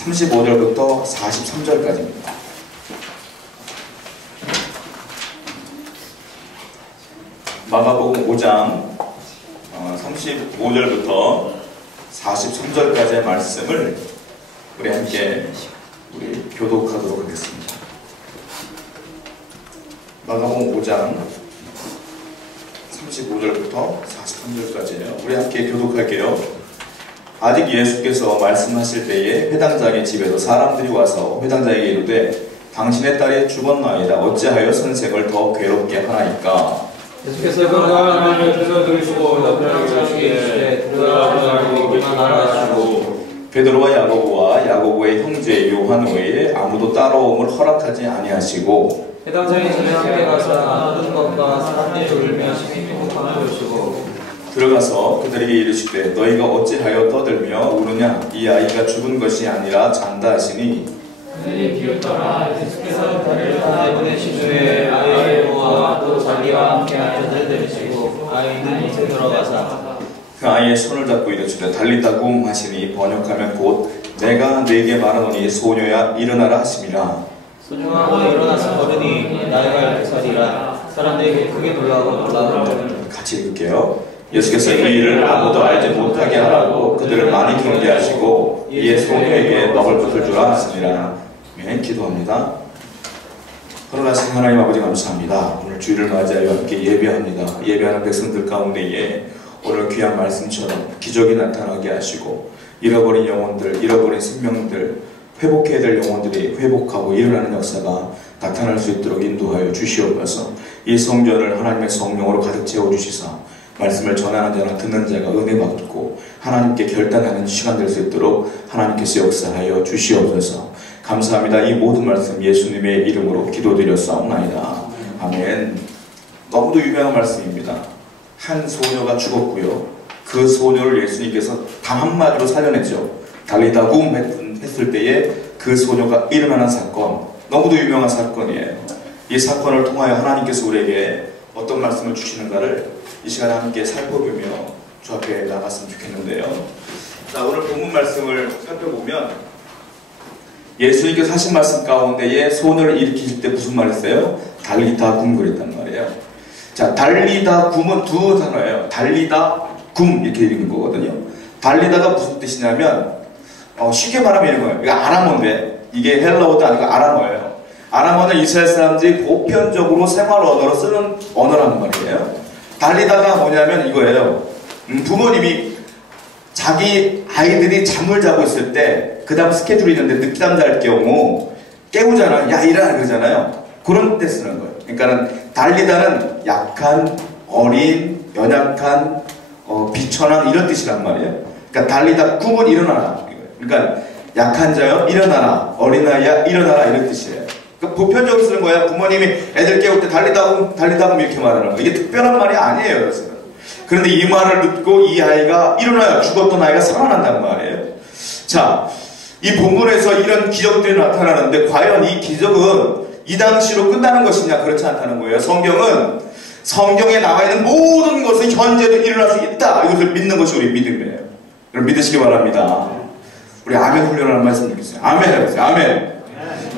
35절부터 43절까지입니다. 마가복음 5장 35절부터 43절까지의 말씀을 우리 함께 교독하도록 하겠습니다. 마가복음 5장 35절부터 43절까지예요. 우리 함께 교독할게요. 아직 예수께서 말씀하실 때에 회당장의 집에서 사람들이 와서 회당장에게 이르되 당신의 딸이 죽었나이다. 어찌하여 선생을 더 괴롭게 하나이까? 예수께서 그가 말을 들으시고 너희를 자시기에 들어가지 말기만 하라 하시고 베드로와 야고보의 형제 요한 외에 아무도 따라옴을 허락하지 아니하시고 회당장의 집에 함께 가서 모든 것과 사람들이 울며 심히 통곡하는 것이고 들어가서 그들에게 이르시되 너희가 어찌하여 떠들며 우느냐? 이 아이가 죽은 것이 아니라 잔다 하시니 그들이 비웃더라. 예수께서 그들을 하나 보내신 후에 아이의 부모와 또 자기와 함께 앉아서 들으시고 아이는 이제 들어가사 그 아이의 손을 잡고 이르시되 달리다 굼 하시니 번역하면 곧 내가 네게 말하노니 소녀야 일어나라 하심이라. 소녀가 일어나서 걸으니 나이가 10살이라. 사람들에게 크게 놀라고 같이 읽을게요. 예수께서 이 일을 아무도 알지 못하게 하라고 그들을 많이 경계하시고 이에 소녀에게 먹을 것을 주라 하시니라. 네, 기도합니다. 그러나신 하나님 아버지 감사합니다. 오늘 주일을 맞이하여 함께 예배합니다. 예배하는 백성들 가운데에 오늘 귀한 말씀처럼 기적이 나타나게 하시고 잃어버린 영혼들, 잃어버린 생명들, 회복해야 될 영혼들이 회복하고 일어나는 역사가 나타날 수 있도록 인도하여 주시옵소서. 이 성전을 하나님의 성령으로 가득 채워주시사 말씀을 전하는 자나 듣는 자가 은혜 받고 하나님께 결단하는 시간 될 수 있도록 하나님께서 역사하여 주시옵소서. 감사합니다. 이 모든 말씀 예수님의 이름으로 기도드렸사옵나이다. 아멘. 너무도 유명한 말씀입니다. 한 소녀가 죽었고요. 그 소녀를 예수님께서 단 한마디로 살려냈죠. 달리다 굼 했을 때에 그 소녀가 일어나는 사건, 너무도 유명한 사건이에요. 이 사건을 통하여 하나님께서 우리에게 어떤 말씀을 주시는가를 이 시간에 함께 살펴보며 주 앞에 나갔으면 좋겠는데요. 자, 오늘 본문 말씀을 살펴보면 예수님께서 하신 말씀 가운데에 소녀를 일으키실 때 무슨 말 했어요? 달리다 굼 그랬단 말이에요. 자, 달리다 굼은 두 단어예요. 달리다 굼 이렇게 읽는 거거든요. 달리다가 무슨 뜻이냐면 쉽게 말하면 이런 거예요. 이거 아람어인데 이게 헬라어도 아니고 아람어예요. 아람어는 이스라엘 사람들이 보편적으로 생활 언어로 쓰는 언어라는 말이에요. 달리다가 뭐냐면 이거예요. 부모님이 자기 아이들이 잠을 자고 있을 때 그 다음 스케줄이 있는데 늦잠 잘 경우 깨우잖아요. 야 일어나 그러잖아요. 그런 때 쓰는 거예요. 그러니까는 달리다는 약한, 어린, 연약한, 비천한 이런 뜻이란 말이에요. 그러니까 달리다 굼은 일어나라. 그러니까 약한 자여 일어나라. 어린아이야 일어나라 이런 뜻이에요. 그러니까 보편적으로 쓰는 거예요. 부모님이 애들 깨울 때 달리다 굼 이렇게 말하는 거예요. 이게 특별한 말이 아니에요. 여러분. 그런데 이 말을 듣고 이 아이가 일어나요. 죽었던 아이가 살아난단 말이에요. 자, 이 본문에서 이런 기적들이 나타나는데 과연 이 기적은 이 당시로 끝나는 것이냐? 그렇지 않다는 거예요. 성경은 성경에 나와 있는 모든 것은 현재도 일어날 수 있다. 이것을 믿는 것이 우리 믿음이에요. 여러분 믿으시기 바랍니다. 우리 아멘 훈련하는 말씀 드리겠어요. 아멘 해보세요. 아멘.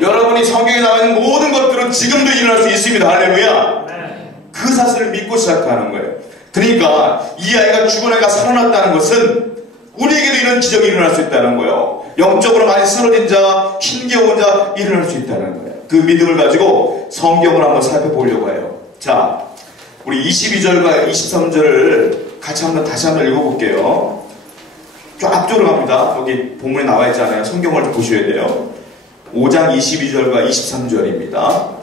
여러분이 성경에 나와 있는 모든 것들은 지금도 일어날 수 있습니다. 할렐루야. 그 사실을 믿고 시작하는 거예요. 그러니까 이 아이가 죽은 아이가 살아났다는 것은 우리에게도 이런 기적이 일어날 수 있다는 거예요. 영적으로 많이 쓰러진 자, 힘겨운 자 일어날 수 있다는 거예요. 그 믿음을 가지고 성경을 한번 살펴보려고 해요. 자, 우리 22절과 23절을 같이 다시 한번 읽어볼게요. 좀 앞쪽으로 갑니다. 여기 본문에 나와 있잖아요. 성경을 좀 보셔야 돼요. 5장 22절과 23절입니다. 다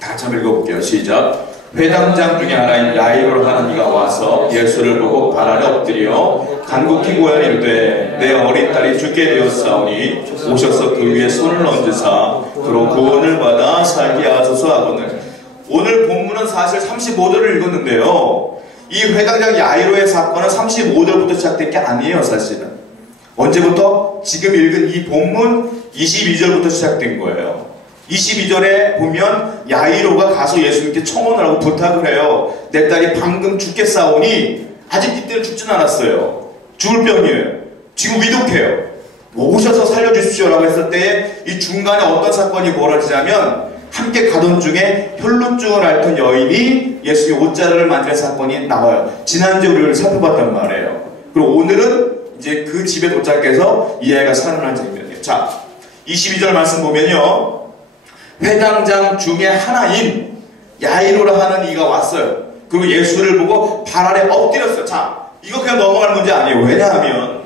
같이 한번 읽어볼게요. 시작. 회당장 중에 하나인 야이로를 하는 이가 와서 예수를 보고 발 아래 엎드려 간곡히 구하여 이르되 내 어린 딸이 죽게 되었사오니 오셔서 그 위에 손을 얹으사 그로 구원을 받아 살게 하소서 하거늘. 오늘 본문은 사실 35절을 읽었는데요. 이 회당장 야이로의 사건은 35절부터 시작된 게 아니에요. 사실은 언제부터? 지금 읽은 이 본문 22절부터 시작된 거예요. 22절에 보면 야이로가 가서 예수님께 청혼을 하고 부탁을 해요. 내 딸이 방금 죽겠사오니 아직 이때는 죽진 않았어요. 죽을 병이에요. 지금 위독해요. 오셔서 살려 살려주십시오라고 했을 때에 이 중간에 어떤 사건이 벌어지냐면 함께 가던 중에 혈루증을 앓던 여인이 예수의 옷자루를 만지는 사건이 나와요. 지난주에 우리를 살펴봤단 말이에요. 그리고 오늘은 이제 그 집에 도착해서 이 아이가 살아난 장면이에요. 자, 22절 말씀 보면요. 회당장 중에 하나인 야이로라 하는 이가 왔어요. 그리고 예수를 보고 발 아래 엎드렸어요. 자, 이거 그냥 넘어갈 문제 아니에요. 왜냐하면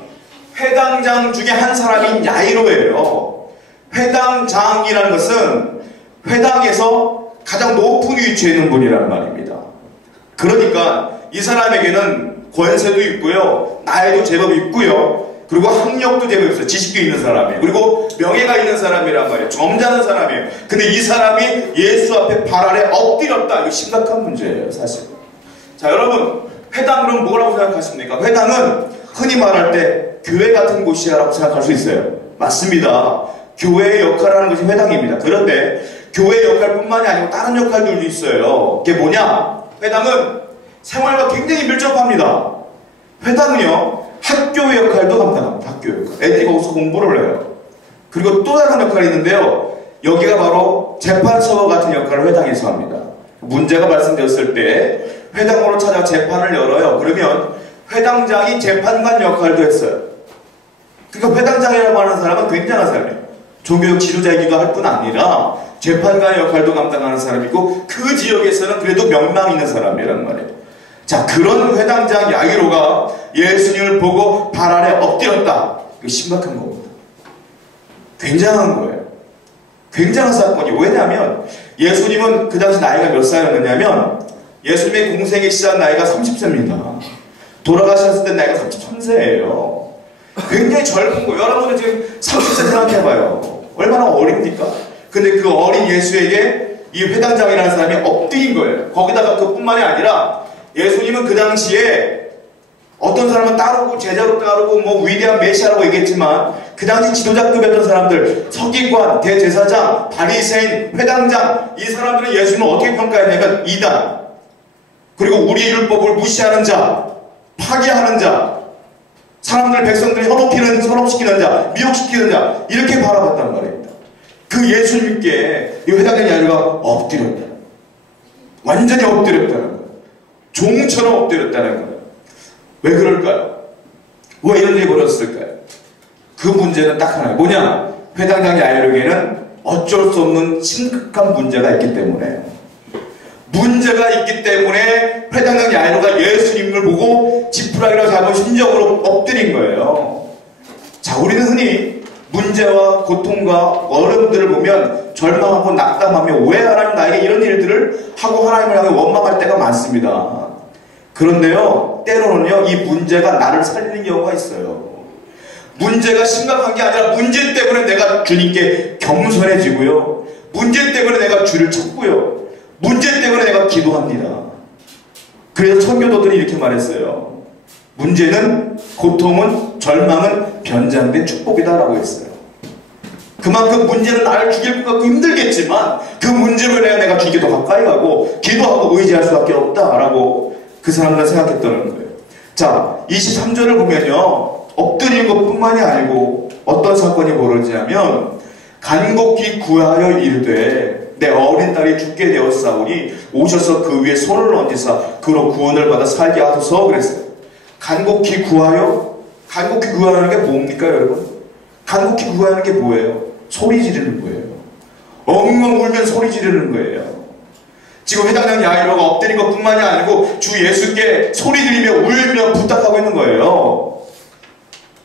회당장 중에 한 사람인 야이로예요. 회당장이라는 것은 회당에서 가장 높은 위치에 있는 분이란 말입니다. 그러니까 이 사람에게는 권세도 있고요, 나이도 제법 있고요, 그리고 학력도 제법 있어요. 지식도 있는 사람이에요. 그리고 명예가 있는 사람이란 말이에요. 점잖은 사람이에요. 근데 이 사람이 예수 앞에 발 아래 엎드렸다. 이거 심각한 문제예요, 사실. 자, 여러분, 회당 그럼 뭐라고 생각하십니까? 회당은 흔히 말할 때 교회 같은 곳이라고 생각할 수 있어요. 맞습니다. 교회의 역할을 하는 것이 회당입니다. 그런데 교회 역할뿐만이 아니고 다른 역할들도 있어요. 그게 뭐냐? 회당은 생활과 굉장히 밀접합니다. 회당은요, 학교의 역할도 감당합니다. 학교 역할. 애들이 거기서 공부를 해요. 그리고 또 다른 역할이 있는데요. 여기가 바로 재판서 같은 역할을 회당에서 합니다. 문제가 발생되었을 때 회당으로 찾아 재판을 열어요. 그러면 회당장이 재판관 역할도 했어요. 그러니까 회당장이라고 하는 사람은 굉장한 사람이에요. 종교적 지도자이기도 할 뿐 아니라 재판관의 역할도 감당하는 사람이고 그 지역에서는 그래도 명망 있는 사람이란 말이에요. 자, 그런 회당장 야이로가 예수님을 보고 발 아래 엎드렸다. 이거 심각한 겁니다. 굉장한 거예요. 굉장한 사건이에요. 왜냐하면 예수님은 그 당시 나이가 몇 살이었느냐면 예수님의 공생의 시작 나이가 30세입니다. 돌아가셨을 때 나이가 33세예요. 굉장히 젊은 거예요. 여러분들 지금 30세 생각해봐요. 얼마나 어립니까? 근데 그 어린 예수에게 이 회당장이라는 사람이 엎드린 거예요. 거기다가 그뿐만이 아니라 예수님은 그 당시에 어떤 사람은 따르고 제자로 따르고 뭐 위대한 메시아라고 얘기했지만 그 당시 지도자급이었던 사람들, 서기관, 대제사장, 바리새인, 회당장, 이 사람들은 예수님을 어떻게 평가했냐면 이단, 그리고 우리의 율법을 무시하는 자, 파괴하는 자, 사람들, 백성들이 현혹시키는 자, 미혹시키는 자, 이렇게 바라봤단 말입니다. 그 예수님께 이 회당장 야이로가 엎드렸다. 완전히 엎드렸다는 거예요. 종처럼 엎드렸다는 거예요. 왜 그럴까요? 왜 이런 일이 벌어졌을까요? 그 문제는 딱 하나예요. 뭐냐? 회당장 야이로에게는 어쩔 수 없는 심각한 문제가 있기 때문에, 문제가 있기 때문에 회당장 야이로가 예수님을 보고 지푸라기로 잡은 심정으로 엎드린 거예요. 자, 우리는 흔히 문제와 고통과 어려움들을 보면 절망하고 낙담하며 왜 하나님 나에게 이런 일들을 하고 하나님을 향해 원망할 때가 많습니다. 그런데요, 때로는요, 이 문제가 나를 살리는 경우가 있어요. 문제가 심각한 게 아니라 문제 때문에 내가 주님께 겸손해지고요, 문제 때문에 내가 주를 찾고요, 문제 때문에 내가 기도합니다. 그래서 청교도들이 이렇게 말했어요. 문제는, 고통은, 절망은 변장된 축복이다라고 했어요. 그만큼 문제는 나를 죽일 것 같고 힘들겠지만 그 문제로 내가 주님께 더 가까이 가고 기도하고 의지할 수밖에 없다라고 그 사람들은 생각했다는 거예요. 자, 23절을 보면요, 엎드리는 것뿐만이 아니고 어떤 사건이 벌어지냐면 간곡히 구하여 이르되 내 어린 딸이 죽게 되었사오니 오셔서 그 위에 손을 얹으사 그로 구원을 받아 살게 하소서 그랬어요. 간곡히 구하여? 간곡히 구하는 게 뭡니까, 여러분? 간곡히 구하는 게 뭐예요? 소리 지르는 거예요. 엉엉 울면 소리 지르는 거예요. 지금 회당장 야이로가 엎드린 것뿐만이 아니고 주 예수께 소리 지르며 울며 부탁하고 있는 거예요.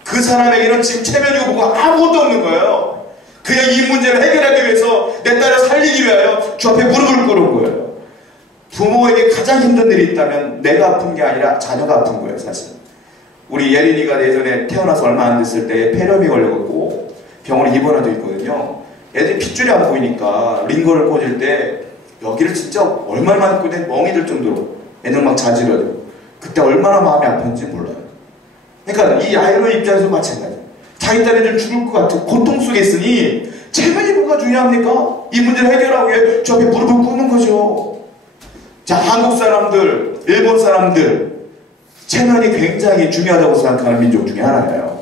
그 사람에게는 지금 체면이고 뭐가 아무것도 없는 거예요. 그냥 이 문제를 해결하기 위해서 내 딸을 살리기 위하여 주 앞에 무릎을 꿇은 거예요. 부모에게 가장 힘든 일이 있다면 내가 아픈 게 아니라 자녀가 아픈 거예요, 사실. 우리 예린이가 예전에 태어나서 얼마 안 됐을 때 폐렴이 걸려갖고 병원에 입원해도 있거든요. 애들이 핏줄이 안 보이니까 링거를 꽂을 때 여기를 진짜 얼마나 많이 꽂는 멍이 들 정도로 애들 막 자지러요. 그때 얼마나 마음이 아픈지 몰라요. 그러니까 이 야이로 입장에서 마찬가지예요. 자기 딸애들 죽을 것 같은 고통 속에 있으니 체면이 뭐가 중요합니까? 이 문제를 해결하기 위해 저 앞에 무릎을 꿇는 거죠. 자, 한국 사람들, 일본 사람들 체면이 굉장히 중요하다고 생각하는 민족 중에 하나예요.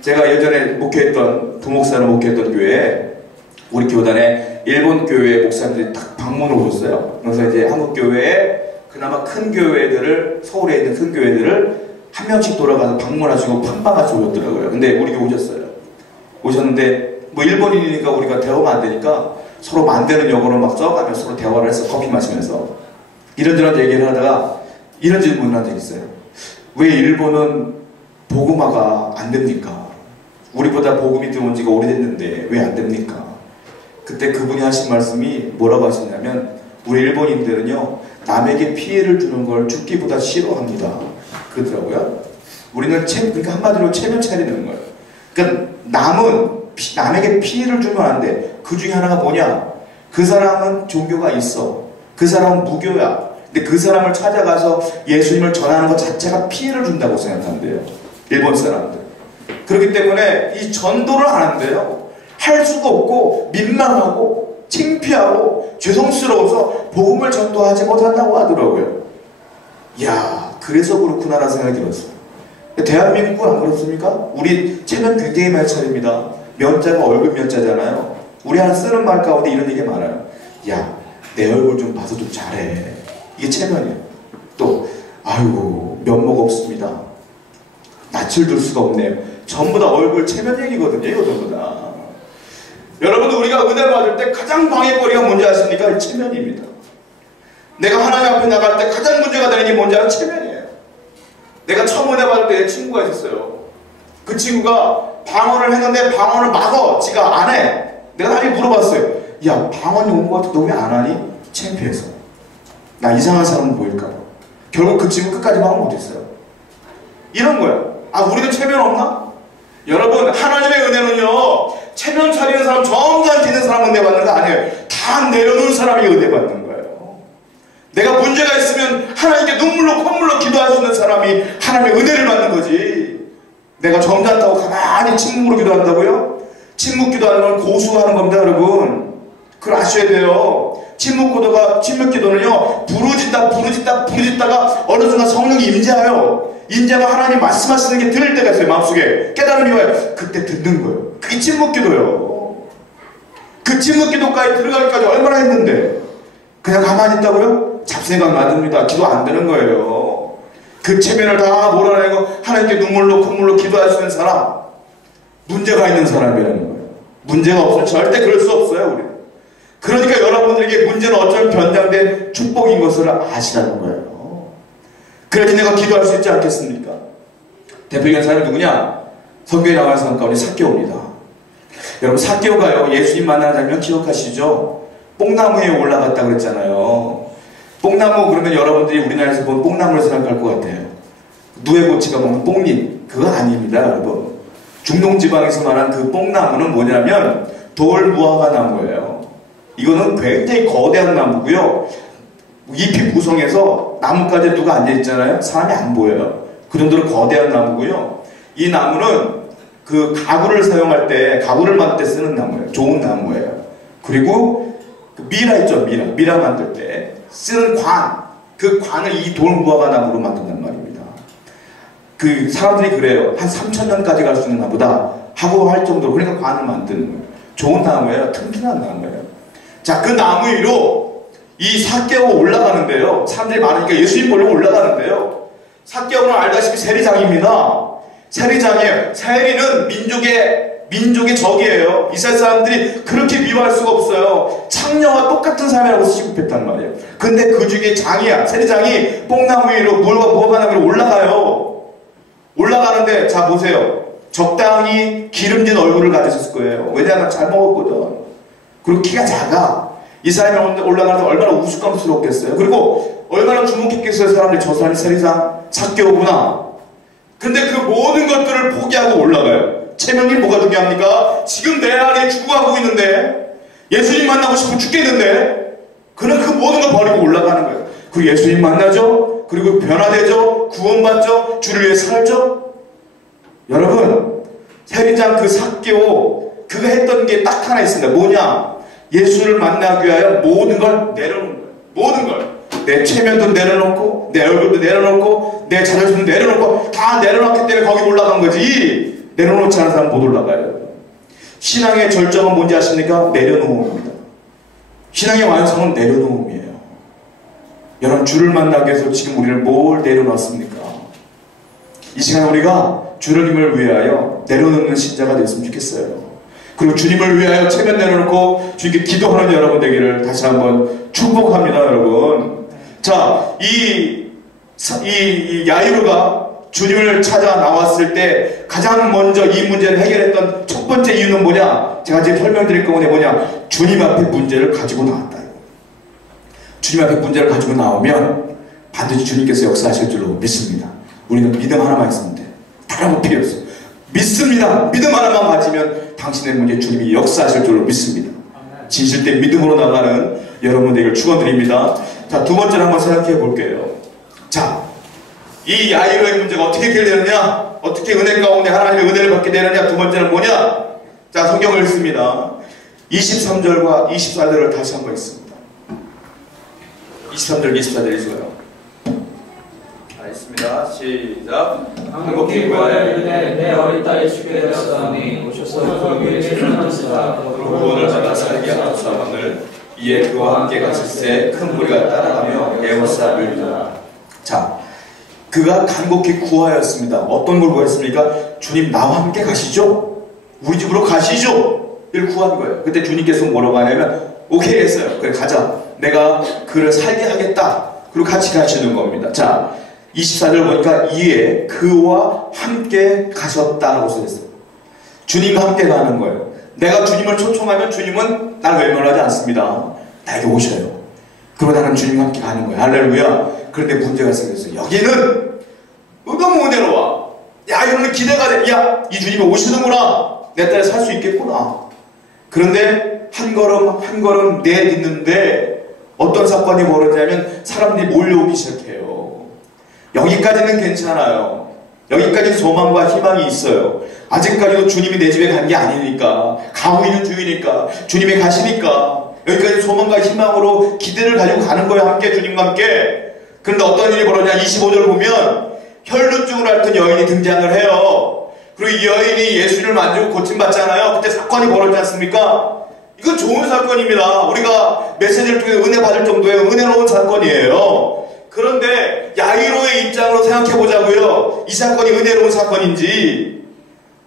제가 예전에 목회했던 부목사를 목회했던 교회에 우리 교단에 일본 교회 목사님들이 딱 방문을 오셨어요. 그래서 이제 한국 교회에 그나마 큰 교회들을, 서울에 있는 큰 교회들을 한 명씩 돌아가서 방문하시고 판방하시고 오셨더라고요. 근데 우리 교회 오셨어요. 오셨는데 뭐 일본인이니까 우리가 대화가 안 되니까 서로 만드는 영어로 막 써가면서 서로 대화를 해서 커피 마시면서 이런저런 얘기를 하다가 이런 질문을 한 적이 있어요. 왜 일본은 복음화가 안 됩니까? 우리보다 복음이 들어온 지가 오래됐는데 왜 안 됩니까? 그때 그분이 하신 말씀이 뭐라고 하셨냐면, 우리 일본인들은요 남에게 피해를 주는 걸 죽기보다 싫어합니다 그러더라고요. 우리는 그러니까 한마디로 체면 차리는 거예요. 그러니까 남에게 피해를 주면 안 돼. 그 중에 하나가 뭐냐? 그 사람은 종교가 있어. 그 사람은 무교야. 근데 그 사람을 찾아가서 예수님을 전하는 것 자체가 피해를 준다고 생각한대요. 일본 사람들. 그렇기 때문에 이 전도를 안 한대요. 할 수가 없고 민망하고 창피하고 죄송스러워서 복음을 전도하지 못한다고 하더라고요. 이야, 그래서 그렇구나라는 생각이 들었어요. 대한민국은 안 그렇습니까? 우리 체면 굉장히 많이 차립니다. 면자가 얼굴 면자잖아요. 우리 하나 쓰는 말 가운데 이런 얘기 많아요. 야, 내 얼굴 좀 봐서 좀 잘해. 이게 체면이에요. 또 아이고 면목 없습니다. 낯을 들 수가 없네요. 전부 다 얼굴 체면 얘기거든요. 이거 전부 다. 여러분들, 우리가 은혜 받을 때 가장 방해거리가 뭔지 아십니까? 체면입니다. 내가 하나님 앞에 나갈 때 가장 문제가 되는 게 뭔지 알아요? 체면이에요. 내가 처음 은혜 받을 때 내 친구가 있었어요. 그 친구가 방언을 했는데 방언을 막어. 지가 안 해. 내가 나중에 물어봤어요. 야, 방언이 온 것 같아. 너 왜 안 하니? 창피해서. 나 이상한 사람 보일까 봐. 결국 그 친구 끝까지 방언 못했어요. 이런 거예요. 아, 우리도 체면 없나? 여러분, 하나님의 은혜는요 체면 차리는 사람, 점잖게 있는 사람 은혜 받는 거 아니에요. 다 내려놓은 사람이 은혜 받는 거예요. 내가 문제가 있으면 하나님께 눈물로 콧물로 기도할 수 있는 사람이 하나님의 은혜를 받는 거지. 내가 점잖다고 가만히 침묵으로 기도한다고요? 침묵 기도하는 건 고수하는 겁니다, 여러분. 그걸 아셔야 돼요. 침묵 기도는요 부르짖다가 어느 순간 성령이 임재하여, 임재가 하나님 말씀하시는 게 들릴 때가 있어요. 마음속에 깨달음이 와요. 그때 듣는 거예요. 그게 침묵 기도예요. 그 침묵 기도까지 들어가기까지 얼마나 했는데 그냥 가만히 있다고요? 잡생각 만듭니다. 기도 안 되는 거예요. 그 체면을 다 몰아내고 하나님께 눈물로 콧물로 기도할 수 있는 사람, 문제가 있는 사람이라는 거예요. 문제가 없으면 절대 그럴 수 없어요, 우리. 그러니까 여러분들에게 문제는 어쩌면 변장된 축복인 것을 아시라는 거예요. 그래야지 내가 기도할 수 있지 않겠습니까? 대표적인 사람이 누구냐? 성경에 나가는 사람 가운데 삭개오입니다. 여러분, 삭개오가요 예수님 만나는 장면 기억하시죠? 뽕나무에 올라갔다 그랬잖아요. 뽕나무 그러면 여러분들이 우리나라에서 본 뽕나무를 생각할 것 같아요. 누에고치가 먹는 뽕잎, 그거 아닙니다, 여러분. 중동지방에서 말한 그 뽕나무는 뭐냐면 돌무화과 나무예요. 이거는 굉장히 거대한 나무고요. 잎이 무성해서 나뭇가지에 누가 앉아있잖아요. 사람이 안 보여요. 그 정도로 거대한 나무고요. 이 나무는 그 가구를 사용할 때, 가구를 만들 때 쓰는 나무예요. 좋은 나무예요. 그리고 그 미라 있죠, 미라 만들 때 쓰는 관, 그 관을 이 돌무화과 나무로 만든단 말입니다. 그 사람들이 그래요. 한 3000년까지 갈 수 있는 나무다 하고 할 정도로, 그러니까 관을 만드는 거예요. 좋은 나무예요. 튼튼한 나무예요. 자, 그 나무 위로 이 삭개오가 올라가는데요. 사람들이 많으니까 예수님 보려고 올라가는데요. 삭개오는 알다시피 세리장입니다. 세리장이에요. 세리는 민족의 적이에요. 이스라엘 사람들이 그렇게 미워할 수가 없어요. 창녀와 똑같은 삶이라고 취급했단 말이에요. 근데 그 중에 장이야. 세리장이 뽕나무 위로, 무화과 나무 위로 올라가요. 올라가는데, 자 보세요. 적당히 기름진 얼굴을 가지셨을 거예요. 왜냐하면 잘 먹었거든. 그리고 키가 작아. 이 사람이 올라가는데 얼마나 우스꽝스럽겠어요. 그리고 얼마나 주목했겠어요. 사람들이. 저 사람이 세리장 삭개오구나. 근데 그 모든 것들을 포기하고 올라가요. 체면이 뭐가 중요합니까? 지금 내 안에 죽어가고 있는데, 예수님 만나고 싶으면 죽겠는데, 그는 그 모든 걸 버리고 올라가는 거예요. 그리고 예수님 만나죠. 그리고 변화되죠. 구원받죠. 주를 위해 살죠. 여러분, 세리장 그 삭개오, 그가 했던 게 딱 하나 있습니다. 뭐냐? 예수를 만나기 위하여 모든 걸 내려놓는 거예요. 모든 걸. 내 체면도 내려놓고, 내 얼굴도 내려놓고, 내 자존심도 내려놓고, 다 내려놨기 때문에 거기 올라간 거지. 내려놓지 않은 사람 못 올라가요. 신앙의 절정은 뭔지 아십니까? 내려놓음입니다. 신앙의 완성은 내려놓음이에요. 여러분, 주를 만나기 위해서 지금 우리를 뭘 내려놨습니까? 이 시간에 우리가 주님을 위하여 내려놓는 신자가 됐으면 좋겠어요. 그리고 주님을 위하여 체면 내려놓고 주님께 기도하는 여러분 되기를 다시 한번 축복합니다, 여러분. 자, 이 야이로가 주님을 찾아 나왔을 때 가장 먼저 이 문제를 해결했던 첫 번째 이유는 뭐냐? 제가 지금 설명드릴 건데 뭐냐? 주님 앞에 문제를 가지고 나왔다. 주님 앞에 문제를 가지고 나오면 반드시 주님께서 역사하실 줄로 믿습니다. 우리는 믿음 하나만 있으면 돼. 다른 거 필요 없어. 믿습니다. 믿음 하나만 가지면 당신의 문제 주님이 역사하실 줄로 믿습니다. 진실된 믿음으로 나가는 여러분들에게 축원드립니다. 자, 두 번째로 한번 생각해 볼게요. 자, 이 야이로의 문제가 어떻게 해결되느냐? 어떻게 은혜 가운데 하나님의 은혜를 받게 되느냐? 두 번째는 뭐냐? 자, 성경을 읽습니다. 23절과 24절을 다시 한번 읽습니다. 23절, 24절 읽어요. 있습니다. 시작. 한국이 구하여 이르되 내 어린 딸이 죽게 되었사오니 오셔서 그 위에 일어나시라. 구원을 받아 살게 하소서를 이에 그와 함께 갔을새 큰 무리가 따라가며 에워싸 밀더라. 자, 그가 간곡히 구하였습니다. 어떤 걸 구했습니까? 주님 나와 함께 가시죠. 우리 집으로 가시죠. 이를 구한 거예요. 그때 주님께서 뭐라고 하냐면 오케이 했어요. 그래 가자. 내가 그를 살게 하겠다. 그리고 같이 가시는 겁니다. 자, 24절 보니까 이에 그와 함께 가셨다라고 써있어요. 주님과 함께 가는 거예요. 내가 주님을 초청하면 주님은 나를 외면하지 않습니다. 나에게 오셔요. 그러고 나는 주님과 함께 가는 거예요. 할렐루야. 그런데 문제가 생겼어요. 여기는 너무 은혜로워. 야, 이러면 기대가 돼. 야, 이 주님이 오시는구나. 내 딸이 살 수 있겠구나. 그런데 한 걸음 한 걸음 내딛는데 어떤 사건이 벌어지냐면 사람들이 몰려오기 시작해요. 여기까지는 괜찮아요. 여기까지는 소망과 희망이 있어요. 아직까지도 주님이 내 집에 간 게 아니니까, 가고 있는 중이니까, 주님이 가시니까 여기까지 소망과 희망으로 기대를 가지고 가는 거예요. 함께 주님과 함께. 그런데 어떤 일이 벌어지냐? 25절을 보면 혈루증을 앓던 여인이 등장을 해요. 그리고 이 여인이 예수님을 만지고 고침받잖아요. 그때 사건이 벌어지지 않습니까? 이건 좋은 사건입니다. 우리가 메시지를 통해 은혜 받을 정도의 은혜로운 사건이에요. 그런데 야이로의 입장으로 생각해 보자고요. 이 사건이 은혜로운 사건인지.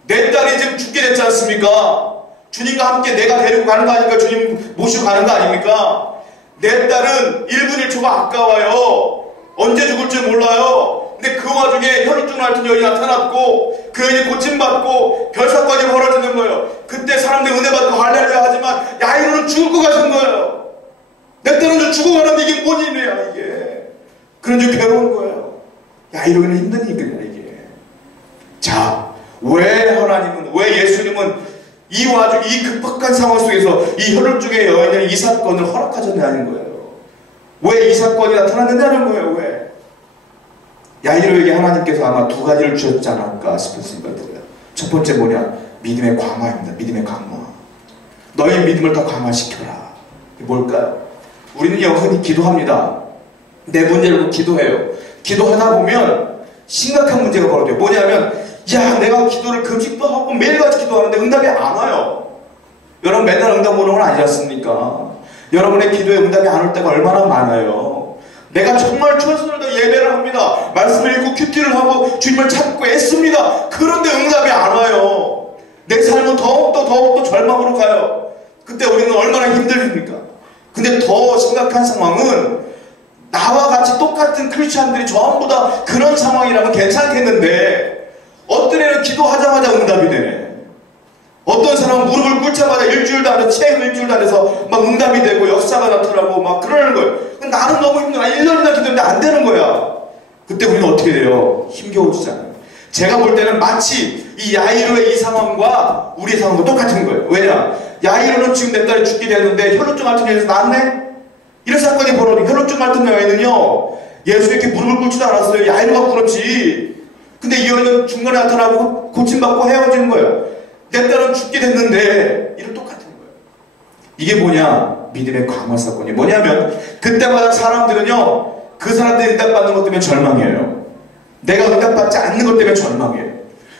내 딸이 지금 죽게 됐지 않습니까? 주님과 함께 내가 데리고 가는 거 아닙니까? 주님 모시고 가는 거 아닙니까? 내 딸은 1분 1초가 아까워요. 언제 죽을지 몰라요. 근데 그 와중에 혈루증을 앓던 여인이 나타났고 그 여인이 고침받고 별사건이 벌어지는 거예요. 그때 사람들이 은혜 받고 할렐루야 하지만 야이로는 죽을 것 같은 거예요. 내 딸은 죽어가는데 이게 뭔 일이야 이게. 그런지 괴로운 거예요. 야이로는 힘든 일이야 이게. 자, 왜 하나님은, 왜 예수님은 이 와중 이 급박한 상황 속에서 이 혈루증의 여인의 이 사건을 허락하셨냐는 거예요. 왜 이 사건이 나타났느냐는 거예요. 왜? 야이로에게 하나님께서 아마 두 가지를 주셨지 않을까 싶은 생각이 들어요. 첫 번째 뭐냐? 믿음의 강화입니다. 믿음의 강화. 너의 믿음을 더 강화시켜라. 이게 뭘까요? 우리는 여전히 기도합니다. 내 문제를 기도해요. 기도하다 보면 심각한 문제가 벌어져요. 뭐냐면 야, 내가 기도를 금식도 하고 매일같이 기도하는데 응답이 안 와요. 여러분 맨날 응답 오는 건 아니지 않습니까? 여러분의 기도에 응답이 안 올 때가 얼마나 많아요. 내가 정말 최선을 다해 예배를 합니다. 말씀을 읽고 큐티를 하고 주님을 찾고 애씁니다. 그런데 응답이 안 와요. 내 삶은 더욱더 절망으로 가요. 그때 우리는 얼마나 힘듭니까? 근데 더 심각한 상황은 나와 같이 똑같은 크리스찬들이 전부 다 그런 상황이라면 괜찮겠는데 어떤 애는 기도하자마자 응답이 되네. 어떤 사람은 무릎을 꿇자마자 일주일도 안 해서 체험 일주일도 안 해서 막 응답이 되고 역사가 나타나고 막 그러는 거예요. 나는 너무 힘들어. 1년이나 기도했는데 안 되는 거야. 그때 우리는 어떻게 돼요? 힘겨워지잖아요. 제가 볼 때는 마치 이 야이로의 이 상황과 우리의 상황과 똑같은 거예요. 왜냐? 야이로는 지금 내 딸이 죽게 되는데 혈루증 앓던 여인에서 낫네? 이런 사건이 벌어지고 혈루증 앓던 여인은요 예수님께 무릎을 꿇지도 않았어요. 야이로가 꿇었지. 근데 이 여인은 중간에 나타나고 고침받고 헤어지는 거예요. 내 딸은 죽게 됐는데 이런 똑같은 거예요. 이게 뭐냐? 믿음의 강화 사건이 뭐냐면 그때마다 사람들은요 그 사람들이 응답받는 것 때문에 절망해요. 내가 응답받지 않는 것 때문에 절망해요.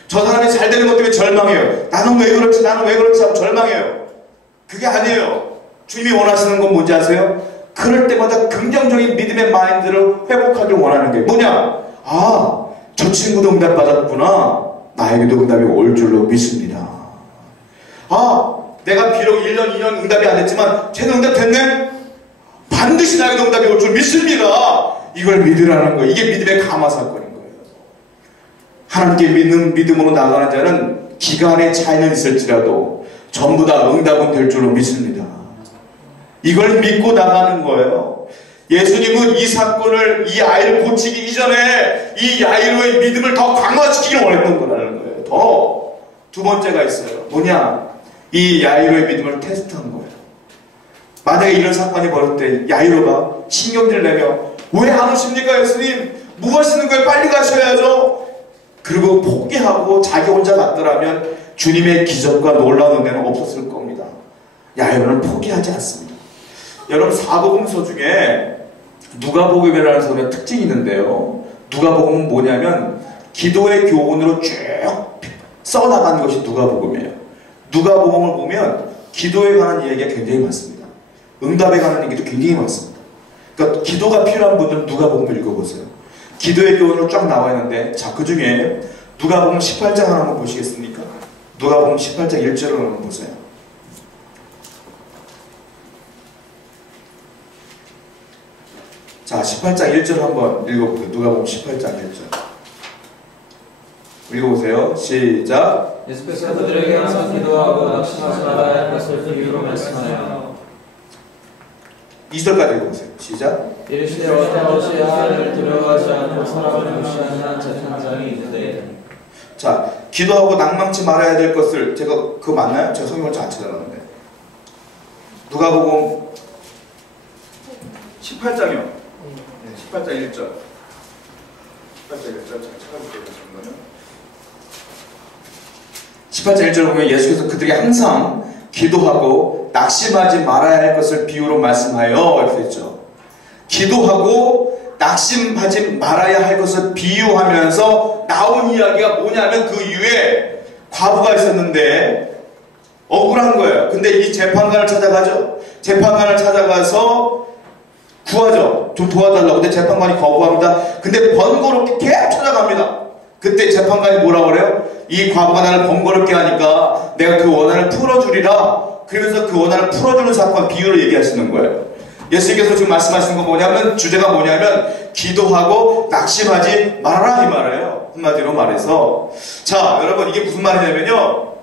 저 사람이 잘 되는 것 때문에 절망해요. 나는 왜 그렇지? 나는 왜 그렇지? 하고 절망해요. 그게 아니에요. 주님이 원하시는 건 뭔지 아세요? 그럴 때마다 긍정적인 믿음의 마인드를 회복하길 원하는 게 뭐냐? 아, 저 친구도 응답 받았구나. 나에게도 응답이 올 줄로 믿습니다. 아, 내가 비록 1년, 2년 응답이 안 됐지만 쟤는 응답 됐네? 반드시 나에게도 응답이 올 줄 믿습니다. 이걸 믿으라는 거예요. 이게 믿음의 감화 사건인 거예요. 하나님께 믿는 믿음으로 나가는 자는 기간의 차이는 있을지라도 전부 다 응답은 될 줄로 믿습니다. 이걸 믿고 나가는 거예요. 예수님은 이 사건을, 이 아이를 고치기 이전에 이 야이로의 믿음을 더 강화시키길 원했던 거라는 거예요. 더 두 번째가 있어요. 뭐냐? 이 야이로의 믿음을 테스트한 거예요. 만약에 이런 사건이 벌어질 때 야이로가 신경질 내며 왜 안 오십니까 예수님? 뭐 하시는 거예요? 빨리 가셔야죠. 그리고 포기하고 자기 혼자 갔더라면 주님의 기적과 놀라운 은혜는 없었을 겁니다. 야이로는 포기하지 않습니다. 여러분, 사복음서 중에 누가복음이라는 서론의 특징이 있는데요. 누가복음은 뭐냐면 기도의 교훈으로 쭉 써나가는 것이 누가복음이에요. 누가복음을 보면 기도에 관한 이야기가 굉장히 많습니다. 응답에 관한 얘기도 굉장히 많습니다. 그러니까 기도가 필요한 분들은 누가복음을 읽어보세요. 기도의 교훈으로 쫙 나와 있는데, 자, 그 중에 누가복음 18장 하나 한번 보시겠습니까? 누가복음 18장 1절을 한번 보세요. 자, 18장 1절 한번 읽어보세요. 누가복음 18장 1절. 읽어보세요. 시작. 예수께서 그들에게 항상 기도하고 낙심하지 말아야 할 것을 비유로 말씀하여 2절까지 읽어보세요. 시작. 이르시되 어떤 것이 하나님을 두려워하지 않고 사람을 무시하는 한 재판장이 있는데. 자, 기도하고 낭망치 말아야 될 것을, 제가 그거 맞나요? 제가 성경을 잘 안 찾아놨는데. 누가복음 18장이요. 18장 1절. 18장 1절 제가 찾아볼게요. 18장 1절 보면 예수께서 그들에게 항상 기도하고 낙심하지 말아야 할 것을 비유로 말씀하여 이렇게 했죠. 기도하고 낙심하지 말아야 할 것을 비유하면서 나온 이야기가 뭐냐면, 그 이후에 과부가 있었는데 억울한 거예요. 근데 이 재판관을 찾아가죠. 재판관을 찾아가서 구하죠. 좀 도와달라고. 근데 재판관이 거부합니다. 근데 번거롭게 계속 찾아갑니다. 그때 재판관이 뭐라고 그래요? 이 과부가 나를 번거롭게 하니까 내가 그 원한을 풀어주리라. 그러면서 그 원한을 풀어주는 사건 비유를 얘기하시는 거예요. 예수님께서 지금 말씀하시는 건 뭐냐면, 주제가 뭐냐면 기도하고 낙심하지 말아라, 이 말이에요. 한마디로 말해서. 자, 여러분, 이게 무슨 말이냐면요,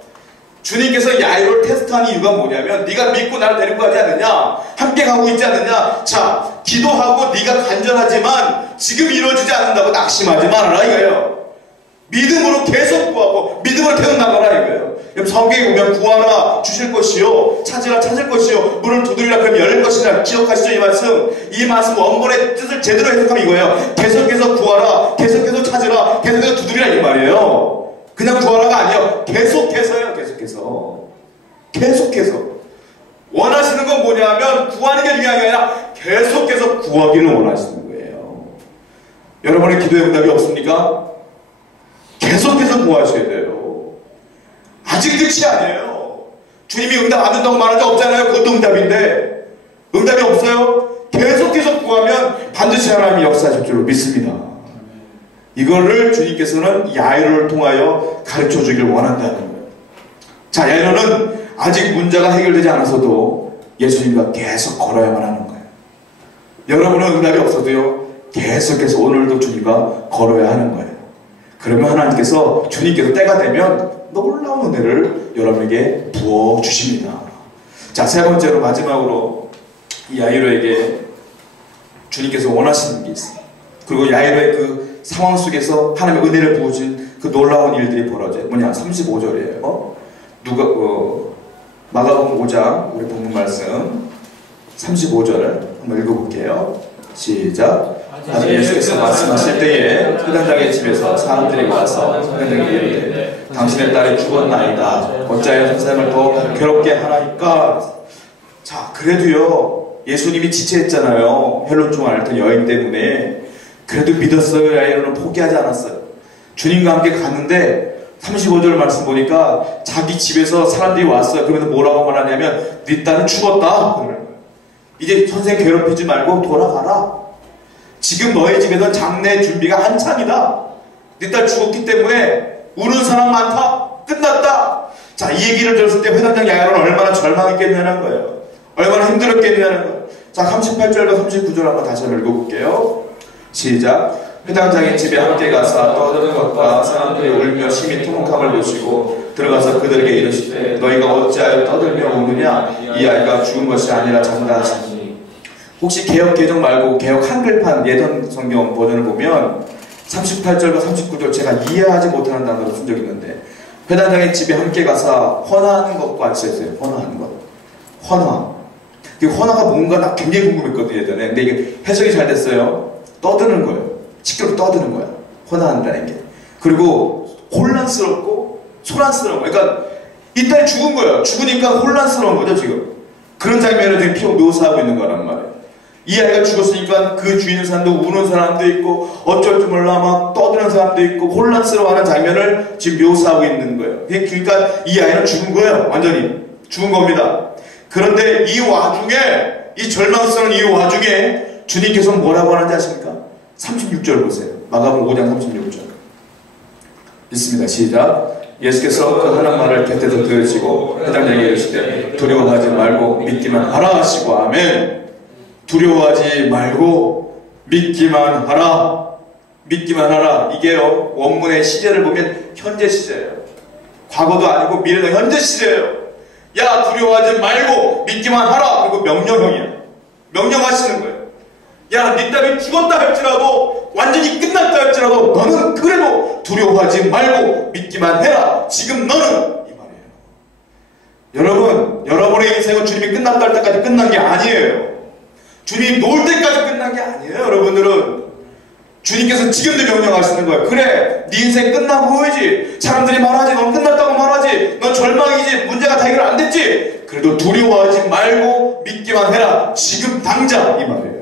주님께서 야이로를 테스트한 이유가 뭐냐면, 네가 믿고 나를 데리고 가지 않느냐, 함께 가고 있지 않느냐. 자, 기도하고 네가 간절하지만 지금 이루어지지 않는다고 낙심하지 말아라, 이거예요. 믿음으로 계속 구하고 믿음으로 계속 나가라, 이거예요. 성경에 보면 구하라 주실 것이요, 찾으라 찾을 것이요, 문을 두드리라 그러면 열릴 것이라. 기억하시죠? 이 말씀. 이 말씀 원본의 뜻을 제대로 해석하면 이거예요. 계속해서 구하라, 계속해서 찾으라, 계속해서 두드리라, 이 말이에요. 그냥 구하라가 아니에요. 계속해서요. 계속해서 원하시는 건 뭐냐면, 구하는 게 중요한 게 아니라 계속해서 구하기를 원하시는 거예요. 여러분의 기도의 응답이 없습니까? 계속해서 구하셔야 돼요. 아직 끝이 아니에요. 주님이 응답 안 된다고 말할 때 없잖아요. 그것도 응답인데, 응답이 없어요? 계속해서 구하면 반드시 하나님이 역사하실 줄로 믿습니다. 이거를 주님께서는 야이로를 통하여 가르쳐 주길 원한다는 거예요. 자, 야이로는 아직 문제가 해결되지 않아서도 예수님과 계속 걸어야만 하는 거예요. 여러분은 응답이 없어도요, 계속해서 오늘도 주님과 걸어야 하는 거예요. 그러면 하나님께서, 주님께서 때가 되면 놀라운 은혜를 여러분에게 부어주십니다. 자, 세 번째로, 마지막으로 이 야이로에게 주님께서 원하시는 게 있어요. 그리고 야이로의 그 상황 속에서 하나님의 은혜를 부어준 그 놀라운 일들이 벌어져요. 뭐냐? 35절이에요. 마가복음 5장 우리 본문 말씀 35절을 한번 읽어볼게요. 시작. 아직 예수께서 말씀하실 때에 회당장의 집에서 사람들이 와서 회당장에게 이르되 당신의 딸이 죽었나이다. 어찌하여 선생님을 더 괴롭게 하나이까. 자, 그래도요, 예수님이 지체했잖아요. 헬롯 중에 앓던 여인 때문에. 그래도 믿었어요. 야이로는 포기하지 않았어요. 주님과 함께 갔는데 35절 말씀 보니까 자기 집에서 사람들이 왔어요. 그러면서 뭐라고 말하냐면 네 딸은 죽었다. 이제 선생 괴롭히지 말고 돌아가라. 지금 너의 집에선 장례 준비가 한창이다. 네 딸 죽었기 때문에 우는 사람 많다. 끝났다. 자, 이 얘기를 들었을 때 회당장 야이로는 얼마나 절망했겠냐는 거예요. 얼마나 힘들었겠냐는 거예요. 자, 38절과 39절 한번 다시 한번 읽어볼게요. 시작. 회당장의 집에 함께 가서 떠드는 것과 사람들이 울며 심히 통곡함을 보시고 들어가서 그들에게 이르시되 너희가 어찌하여 떠들며 우느냐? 이 아이가 죽은 것이 아니라 잔다 하시니. 혹시 개역 개정 말고 개역 한글판 예전 성경 버전을 보면 38절과 39절 제가 이해하지 못하는 단어로 쓴 적이 있는데 회당장의 집에 함께 가서 헌화하는 것과 같이 했어요. 헌화하는 것. 헌화. 그 헌화가 뭔가 나 굉장히 궁금했거든요, 예전에. 근데 이게 해석이 잘 됐어요. 떠드는 거예요. 시끄럽게 떠드는 거야. 헌화한다는 게. 그리고 혼란스럽고 소란스러운 거야. 그러니까 이 딸이 죽은 거예요. 죽으니까 혼란스러운 거죠, 지금. 그런 장면을 지금 묘사하고 있는 거란 말이에요. 이 아이가 죽었으니까 그 주인의 사람도 우는 사람도 있고 어쩔 줄 몰라 막 떠드는 사람도 있고 혼란스러워하는 장면을 지금 묘사하고 있는 거예요. 그러니까 이 아이는 죽은 거예요. 완전히 죽은 겁니다. 그런데 이 와중에 이 절망스러운 이 와중에 주님께서 뭐라고 하는지 아십니까? 36절 보세요. 마가복음 5장 36절 읽습니다. 시작. 예수께서 그 하는 말을 곁에서 들으시고 회당장에게 이르시되 두려워하지 말고 믿기만 하라 하시고 아멘. 두려워하지 말고 믿기만 하라. 믿기만 하라. 이게요, 원문의 시제를 보면 현재 시제예요. 과거도 아니고 미래도 현재 시제예요. 야, 두려워하지 말고 믿기만 하라. 그리고 명령형이야. 명령하시는 거예요. 야, 네 딸이 죽었다 할지라도 완전히 끝났다 할지라도 너는 그래도 두려워하지 말고 믿기만 해라. 지금 너는 이 말이에요. 여러분, 여러분의 인생은 주님이 끝났다 할 때까지 끝난 게 아니에요. 주님이 놓을 때까지 끝난 게 아니에요. 여러분들은 주님께서 지금도 명령하시는 거예요. 그래, 네 인생 끝나 보이지. 사람들이 말하지. 넌 끝났다고 말하지. 넌 절망이지. 문제가 다 해결 안 됐지. 그래도 두려워하지 말고 믿기만 해라. 지금 당장 이 말이에요.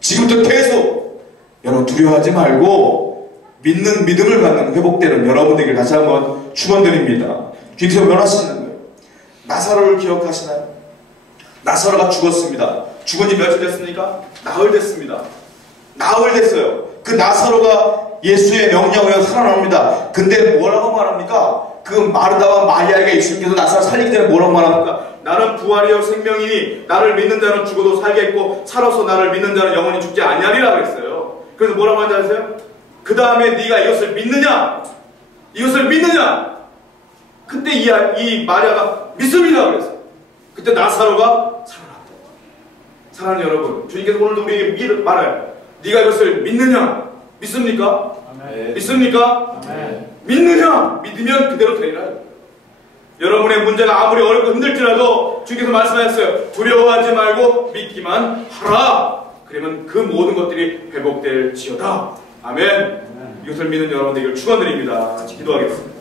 지금부터 계속 여러분 두려워하지 말고 믿는 믿음을 갖는 회복되는 여러분들에게 다시 한번 축원드립니다. 주님께서 원하시는 거예요. 나사로를 기억하시나요? 나사로가 죽었습니다. 죽은 지 며칠 됐습니까? 나흘 됐습니다. 나흘 됐어요. 그 나사로가 예수의 명령으로 살아납니다. 근데 뭐라고 말합니까? 그 마르다와 마리아에게 예수님께서 나사로 살리기 전에 뭐라고 말합니까? 나는 부활이요 생명이니 나를 믿는 자는 죽어도 살겠고 살아서 나를 믿는 자는 영원히 죽지 아니하리라 그랬어요. 그래서 뭐라고 하는지 아세요? 그 다음에 네가 이것을 믿느냐? 이것을 믿느냐? 그때 이 마리아가 믿습니다 그랬어요. 그때 나사로가 살아났다. 사랑하는 여러분, 주님께서 오늘도 우리에게 말해요. 네가 이것을 믿느냐? 믿습니까? 아멘. 믿습니까? 아멘. 믿느냐? 믿으면 그대로 되리라. 여러분의 문제가 아무리 어렵고 힘들지라도 주님께서 말씀하셨어요. 두려워하지 말고 믿기만 하라. 그러면 그 모든 것들이 회복될지어다. 아멘. 이것을 믿는 여러분들에게 축원드립니다. 같이 기도하겠습니다.